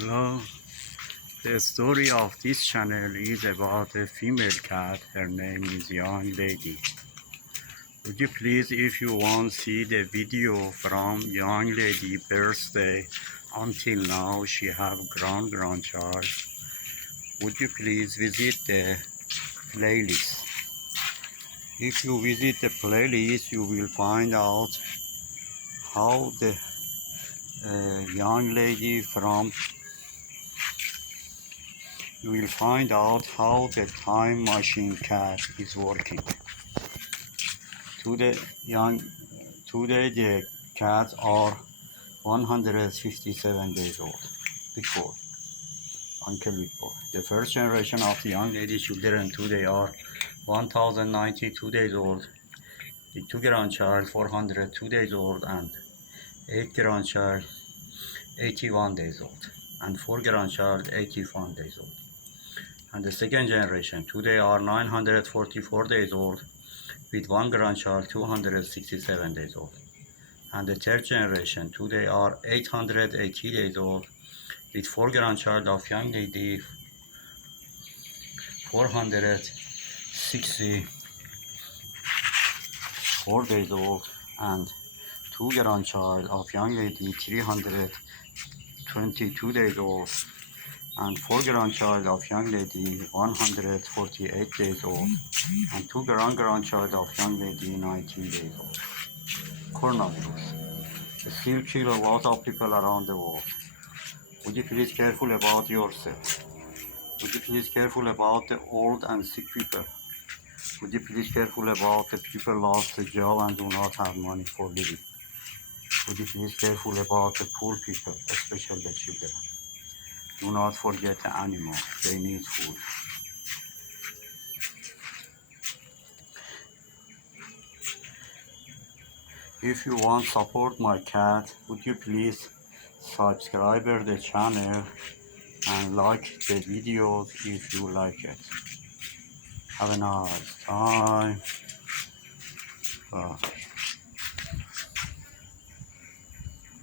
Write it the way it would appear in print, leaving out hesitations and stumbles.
Hello. The story of this channel is about a female cat. Her name is Young Lady. Would you please, if you want to see the video from Young Lady birthday until now, she have grandchild, would you please visit the playlist? If you visit the playlist, you will find out how the young lady from you will find out how the time machine cat is working. Today the cats are 157 days old. Before, before. The first generation of the young lady children today are 1092 days old. The two grandchild 402 days old and eight grandchild 81 days old and four grandchild 81 days old. And the second generation today are 944 days old with one grandchild 267 days old. And the third generation today are 880 days old with four grandchild of young lady 464 days old and two grandchild of young lady 322 days old and four grandchild of young lady 148 days old and two grandchild of young lady 19 days old. Coronavirus. It still kill a lot of people around the world. Would you please careful about yourself? Would you please careful about the old and sick people? Would you please careful about the people lost the job and do not have money for living? Would you please careful about the poor people, especially the children? Do not forget the animals, they need food. If you want to support my cat, would you please subscribe the channel and like the videos if you like it. Have a nice time. Bye.